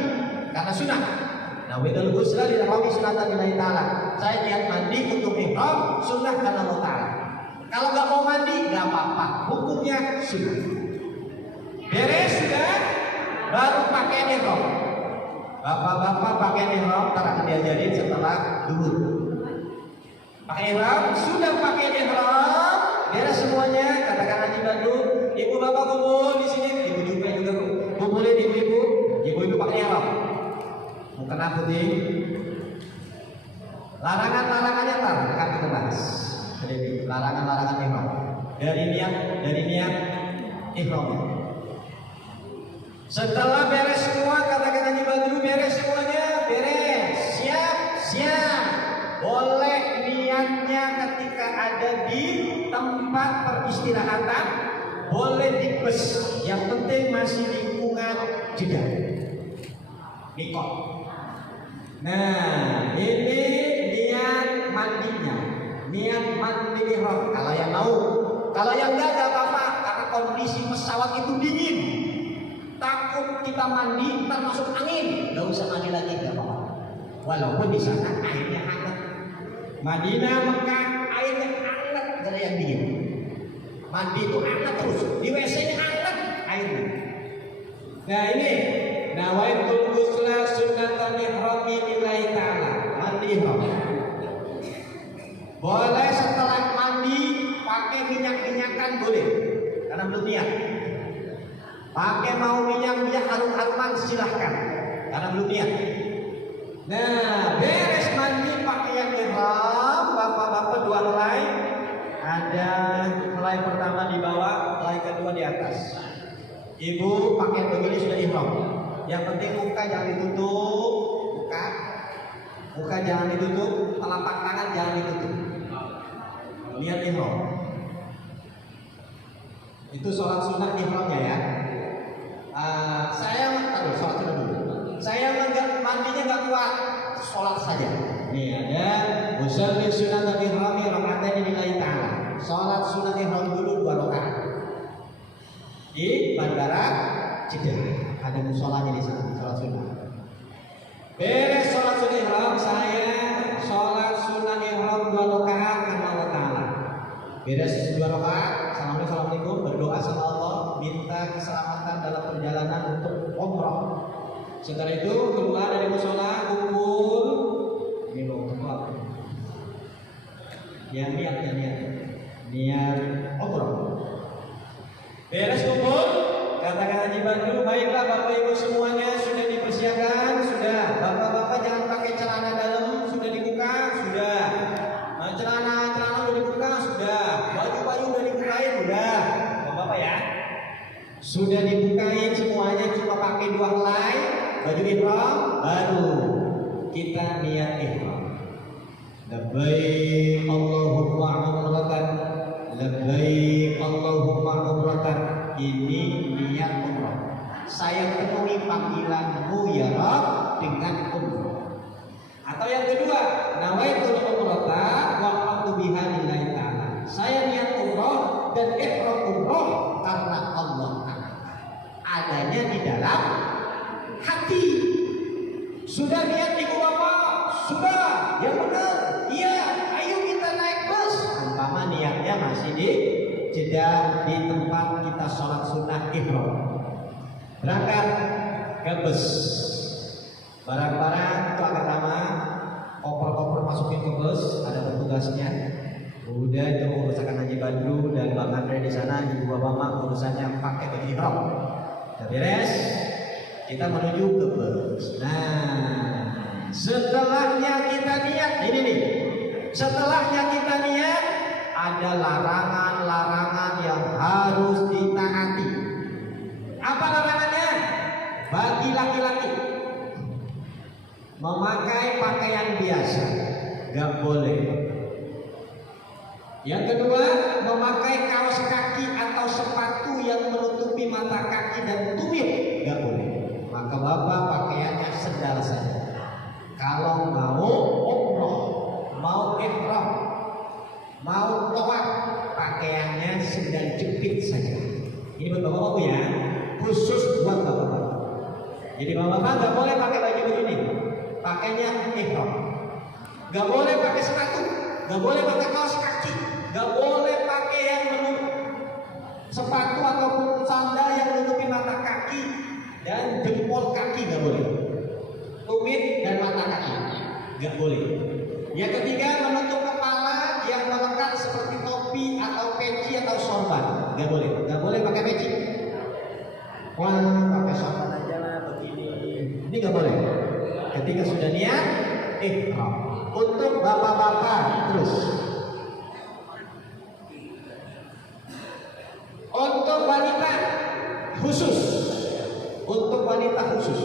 Karena sunnah. Nah, wedal ghusla lirawi sunatan lillahi ta'ala. Saya niat mandi untuk ihram, sunnah karena Allah Ta'ala. Kalau nggak mau mandi, nggak apa-apa. Hukumnya sunnah. Beres sudah, baru pakaian ihram. Bapak-bapak pakai ihram, ntar akan diajarin setelah dulu. Pakai ihram, sudah pakai ihram, beres semuanya. Katakan Haji Badrun, ibu bapak kumpul di sini, ibu juga kumpulin ibu pakai ihram. Mau kenapa nih? Larangan-larangannya tar akan kita bahas. Jadi larangan-larangan ihram. Dari niat ihram. Setelah beres semua, katakan Haji Badrun, beres semuanya, beres, siap. Boleh niatnya ketika ada di tempat peristirahatan, boleh di bus. Yang penting masih lingkungan Jeddah. Mikot. Nah, ini niat mandinya, niat mandi ihram. Kalau yang mau, kalau yang enggak apa-apa, karena kondisi pesawat itu dingin. Takut kita mandi ntar masuk angin, nggak usah mandi lagi, nggak apa-apa. Walaupun di sana airnya hangat. Madinah, Mekah, airnya hangat, nggak ada yang dingin. Mandi itu hangat terus, di WC-nya hangat airnya. Nah ini, nawaitul ghusla sunnatan ihrami lillahi ta'ala. Mandi ihram. Boleh setelah mandi pakai minyak-minyakan boleh, karena belum niat. Pakai mau minyak harum-haruman silahkan, karena belum niat. Nah, beres mandi pakaian ihram, bapak-bapak dua helai. Ada helai pertama di bawah, helai kedua di atas. Ibu pakai begini sudah ihram. Yang penting muka jangan ditutup, muka jangan ditutup, telapak tangan jangan ditutup. Niat ihram. Itu sholat sunnah ihramnya ya. Saya mandinya nggak kuat, sholat saja. Nih ada usolli sunat ihrami rakaatain lillahi ta'ala. Sholat sunat ihram dulu 2 rakaat di bandara Jeddah. Ada musholanya di sana, sholat sunat. Beres sholat sunat ihram, saya sholat sunat ihram 2 rakaat karena Allah Ta'ala. Beres 2 rakaat, assalamualaikum, berdoa sama Allah, minta keselamatan dalam perjalanan untuk umrah. Setelah itu keluar dari musola, kumpul. Ini mau keluar. Yang niat umrah. Beres kumpul, katakan Haji Badrun, baiklah Bapak Ibu semuanya sudah dipersiapkan, sudah. Bapak-bapak jangan pakai celana dalam, sudah dibuka, sudah. Celana sudah dibuka, sudah. Baju-baju sudah dibukain, sudah. Bapak ya. Sudah dibukain semuanya, cuma pakai 2 helai baju ihram, baru kita niat ihram. Labbaik Allahumma umratan, labbaik Allahumma umratan. Ini niat umrah. Saya penuhi panggilanmu ya Rabb dengan umrah. Atau yang kedua, nawaitul umrata wa aqtu biha lillahi ta'ala. Saya niat umrah dan ihram umrah karena Allah Ta'ala. Adanya di dalam hati. Sudah niat ibu bapak? Sudah, yang benar. Iya, ayo kita naik bus. Umpama niatnya masih di Jeddah, di tempat kita sholat sunnah ihram. Berangkat ke bus. Barang-barang itu agak lama. Koper-koper masukin ke bus, ada petugasnya. Udah itu urusan Haji Badrun dan Bang Andre di sana, ibu bapak urusannya pakai baju ihram. Beres, kita menuju ke bus. Nah, setelahnya kita niat, ini nih. Setelahnya kita niat, ada larangan-larangan yang harus ditaati. Apa larangannya? Bagi laki-laki memakai pakaian biasa, gak boleh. Yang kedua, memakai kaos kaki atau sepatu yang menutupi mata kaki dan tumit, gak boleh. Maka bapak pakaiannya sendal saja. Kalau mau umroh, mau ihram, mau tawaf, pakaiannya sendal jepit saja. Ini buat bapak-bapak ya, khusus buat bapak-bapak. Jadi bapak-bapak gak boleh pakai baju begini, pakainya ihram. Gak boleh pakai sepatu, gak boleh pakai kaos kaki, gak boleh pakai yang sepatu ataupun sandal yang menutupi mata kaki dan jempol kaki, gak boleh. tumit dan mata kaki, nggak boleh. Yang ketiga, menutup kepala yang melekat seperti topi atau peci atau sorban, nggak boleh. Nggak boleh pakai peci. Wah, pakai sorban aja lah begini. Ini nggak boleh. Ketika sudah niat, ihram. Untuk bapak-bapak terus. Untuk wanita khusus, untuk wanita khusus,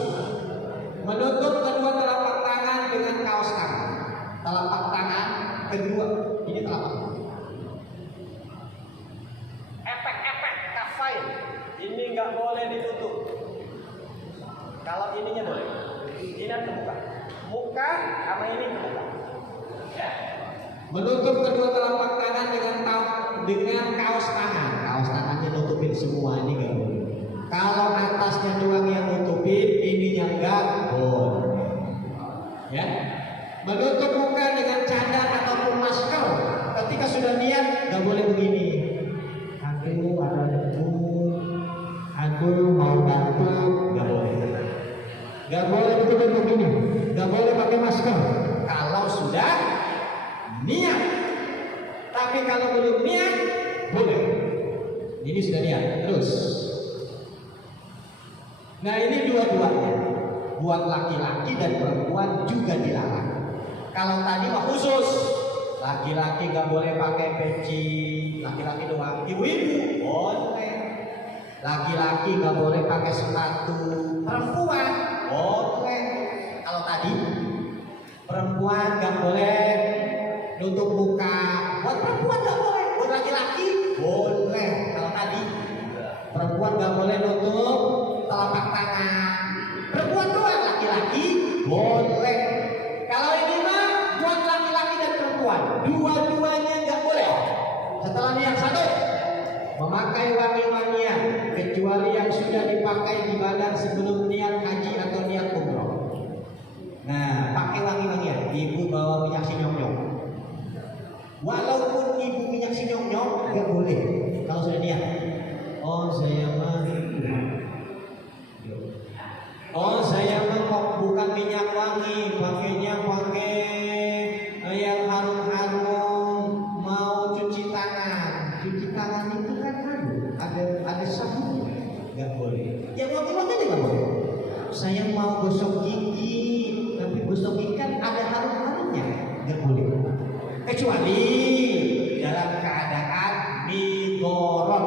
menutup kedua telapak tangan dengan kaos kaki. Telapak tangan kedua, ini telapak. Efek-efek kafain, ini nggak boleh ditutup. Kalau ininya boleh, ini terbuka. Muka sama ini terbuka. Ya. Menutup kedua telapak tangan dengan kaos tangan. Kaos tangannya nutupin semua, ini nggak boleh. Kalau atasnya doang yang nutupin, ininya nggak boleh. Ya. Menutup muka dengan cadar ataupun masker. Ketika sudah niat, nggak boleh begini. Aku ada debu, aku mau batuk, nggak boleh. Nggak boleh betul begini. Nggak boleh pakai masker. Kalau sudah niat. Tapi kalau belum niat, boleh. Ini sudah niat. Terus. Nah, ini dua-duanya. Buat laki-laki dan perempuan juga dilarang. Kalau tadi mah khusus, laki-laki nggak boleh pakai peci, laki-laki doang. Ibu-ibu boleh. Laki-laki nggak boleh pakai sepatu. Perempuan boleh. Kalau tadi perempuan nggak boleh nutup muka. Buat perempuan nggak boleh. Buat laki-laki boleh. Kalau tadi perempuan nggak boleh nutup telapak tangan. Perempuan doang, laki-laki boleh. Kalau ini mah buat laki-laki dan perempuan, dua-duanya nggak boleh. Setelah niat satu, memakai wangi-wangian kecuali yang sudah dipakai di badan sebelum niat haji atau niat umroh. Nah, pakai wangi-wangian. Ibu bawa minyak sinyong-nyong. Walaupun ibu minyak sinyong-nyong nggak boleh. Kalau sudah niat, oh saya mah bukan minyak wangi, pakainya pakai yang harum-harum, mau cuci tangan. Cuci tangan itu kan ada sabun, nggak boleh. Yang wangi-wangi nggak boleh. Saya mau gosok gigi, tapi gosok gigi kan ada harum-harumnya, nggak boleh. Kecuali dalam keadaan migorot.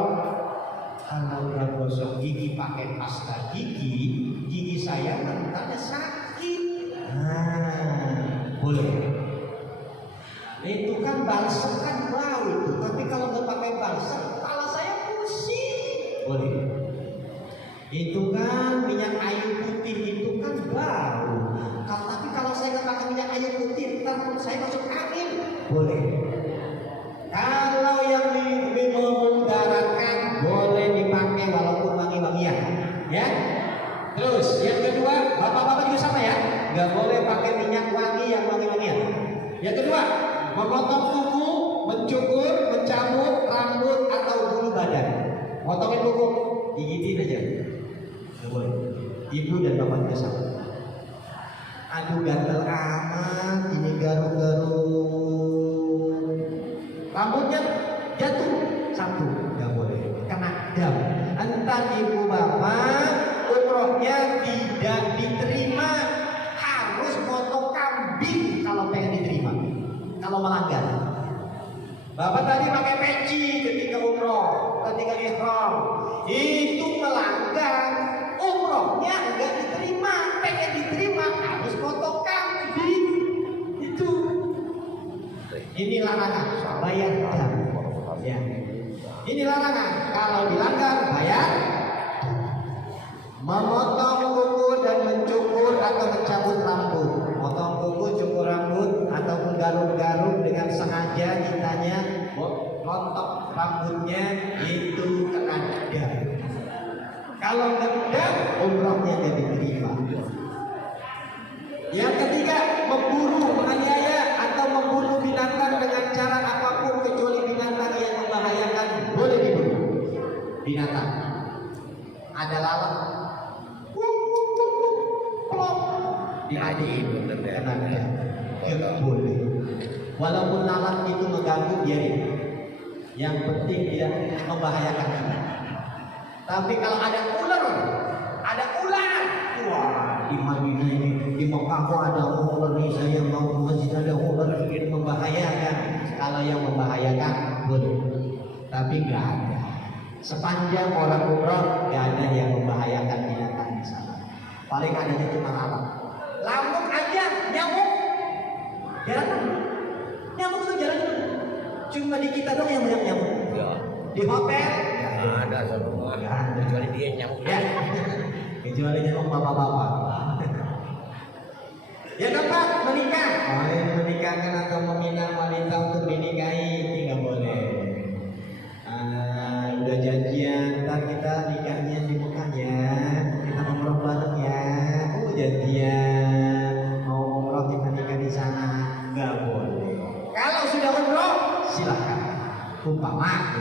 Kalau udah gosok gigi pakai pasta gigi saya nantinya sakit. Nah, boleh. Itu kan balsam kan bau itu. Tapi kalau nggak pakai balsam, kepala saya pusing. Boleh. Itu kan minyak kayu putih itu kan bau. Tapi kalau saya nggak pakai minyak kayu putih, ntar saya masuk angin. Boleh. Kalau yang memudarakan boleh dipakai walaupun wangi-wangian, ya. Terus yang kedua, bapak-bapak juga sama ya, nggak boleh pakai minyak wangi yang wangi-wangian. Yang kedua, memotong kuku, mencukur, mencabut rambut atau bulu badan. Motongin kuku, gigitin aja, nggak boleh. Ibu dan bapak juga sama. Aduh gatel amat, ini garuk-garuk. Rambutnya jatuh, satu, nggak boleh. Kena dam. Entar ibu bapak umrohnya tidak diterima, harus potong kambing kalau pengen diterima. Kalau melanggar, bapak tadi pakai peci ketika umroh, ketika ihram, itu melanggar, umrohnya enggak diterima. Pengen diterima harus potong kambing. Itu ini larangan, bayar dam. Ya. Ini larangan, kalau dilanggar bayar. Memotong kuku dan mencukur atau mencabut rambut. Potong kuku, cukur rambut ataupun garuk-garuk dengan sengaja kitanya montok rambutnya itu kena dam. Kalau dam, umrohnya jadi diterima. Yang ketiga, memburu, menganiaya atau membunuh binatang dengan cara apapun kecuali binatang yang membahayakan boleh dibunuh. Binatang ada lalat, diadili tenaga boleh. Walaupun lalat itu mengganggu biarin. Yang penting dia membahayakan kita. Tapi kalau ada ular, wah di Madinah ini, di Mekah ada ular nih, saya mau ke masjid ada ular ini membahayakan. Kalau yang membahayakan boleh, tapi nggak ada. Sepanjang orang umrah nggak ada yang membahayakan binatang di sana. Paling adanya cuma lalat. Lamuk aja, nyamuk. Jalan, nyamuk itu jalan. Cuma di kita dong yang banyak nyamuk. Ya. Di hotel Ada semua. Kecuali dia nyamuk. ya. Kecuali nyamuk bapak-bapak. Yang keempat, menikah. Oh, ini menikahkan atau meminang wanita untuk dinikahi tidak boleh. Udah janjian, ntar kita nikahnya di Mekah ya, kita umroh bareng ya. Janjian mau umroh kita nikah di sana, nggak boleh. Kalau sudah umroh, silahkan. Umpama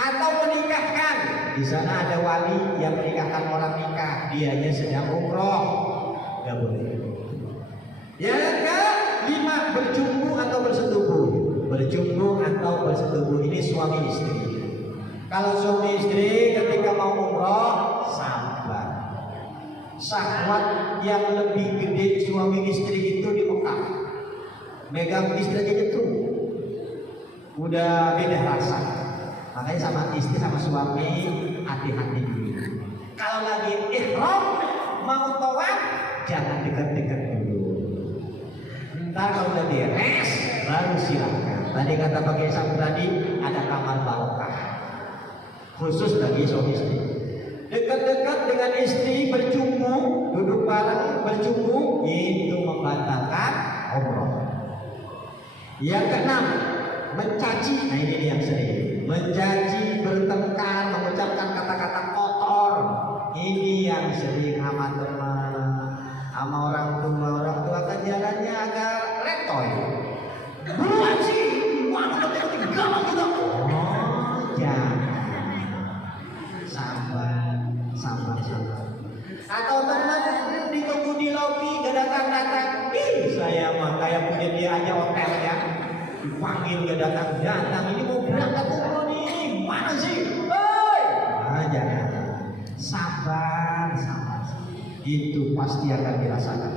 atau menikahkan, di sana ada wali yang menikahkan orang nikah, dianya sedang umroh, nggak boleh. Yang kelima, berjumbu atau bersetubuh. Berjumbu atau bersetubuh ini suami istri. Kalau suami istri ketika mau umroh, sabar. Syahwat yang lebih gede suami istri itu di Mekah. Megang istri aja itu udah beda rasa. Makanya sama istri sama suami hati-hati dulu. Kalau lagi ihram mau tawaf, jangan dekat-dekat dulu. Ntar kalau udah beres baru silakan. Tadi kata Pak Kiai tadi ada kamar barokah khusus bagi suami istri. Dekat-dekat dengan istri berjumbu, duduk bareng berjumbu, itu membatalkan umroh. Yang keenam, mencaci. Nah ini yang sering mencaci, bertengkar, mengucapkan kata-kata kotor. Ini yang sering sama teman, sama orang tua kan jalannya agak letoy. Buat sih, mana udah galang kita. Oh, jangan. Sabar. Atau teman ditunggu di lobi, gak datang. Ih, saya mah kayak punya dia aja hotelnya. Dipanggil gak datang. Ini mau berangkat umroh nih, mana sih? Hei, jangan. Sabar. Itu pasti akan dirasakan.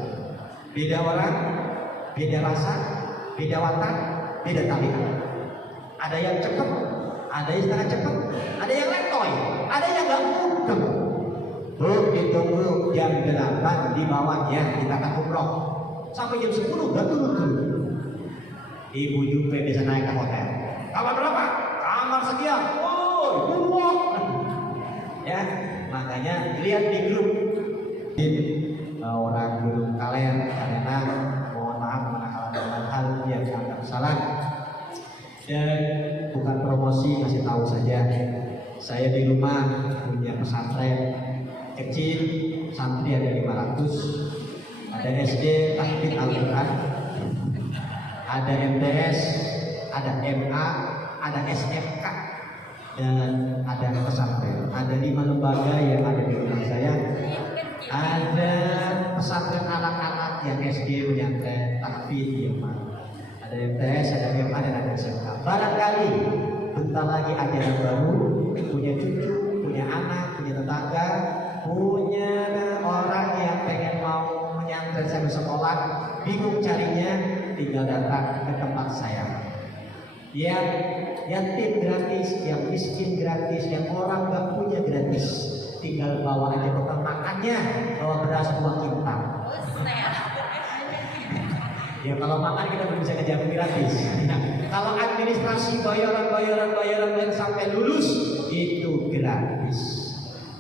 Beda orang, beda rasa, beda watak, beda tabiat. Ada yang cepat, ada yang setengah cepat, ada yang letoy, ada yang gak mudeng. Ditunggu jam 8 di bawahnya kita akan umroh. Sampai jam 10 gak turun. Ibu Jupe bisa naik ke hotel. Kamar berapa? Kamar sekian. Oh, buang. Ya, makanya lihat di grup. Orang belum kalian karena mohon maaf mengenal hal yang dianggap salah. Dan bukan promosi, kasih tahu saja. Saya di rumah punya pesantren kecil, santri ada 500, ada SD tahfidz Al-Quran, ada MTS, ada MA, ada SFK, dan ada pesantren. Ada 5 lembaga yang ada di rumah saya. Ada pesantren anak-anak yang SD menyantren tahfidz yang ada MTS, ada MA, dan ada SFK. Barangkali bentar lagi ada yang baru, punya cucu, punya anak, punya tetangga, punya orang yang pengen mau menyantren saya sekolah, bingung carinya, tinggal datang ke tempat saya. Yang yatim gratis, yang miskin gratis, yang orang gak punya gratis, tinggal bawa aja bekal makannya, bawa beras 2 kintal. Ya kalau makan kita belum bisa kejar gratis. Kalau administrasi bayaran yang sampai lulus itu gratis.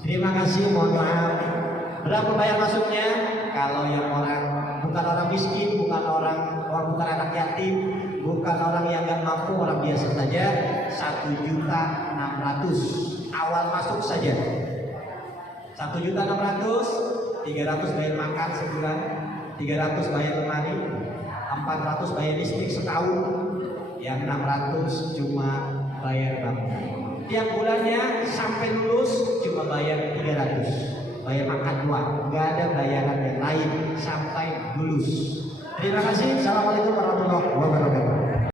Terima kasih, mohon maaf. Berapa bayar masuknya? Kalau yang bukan orang miskin, bukan anak yatim, bukan orang yang nggak mampu, orang biasa saja, 1.600.000 awal masuk saja. 1.600.000, 300 bayar makan sebulan, 300 bayar lemari, 400 bayar listrik setahun, yang 600 cuma bayar bangunan. Tiap bulannya sampai lulus cuma bayar 300, bayar makan doang, nggak ada bayaran yang lain. sampai lulus. Terima kasih. Assalamualaikum warahmatullahi wabarakatuh.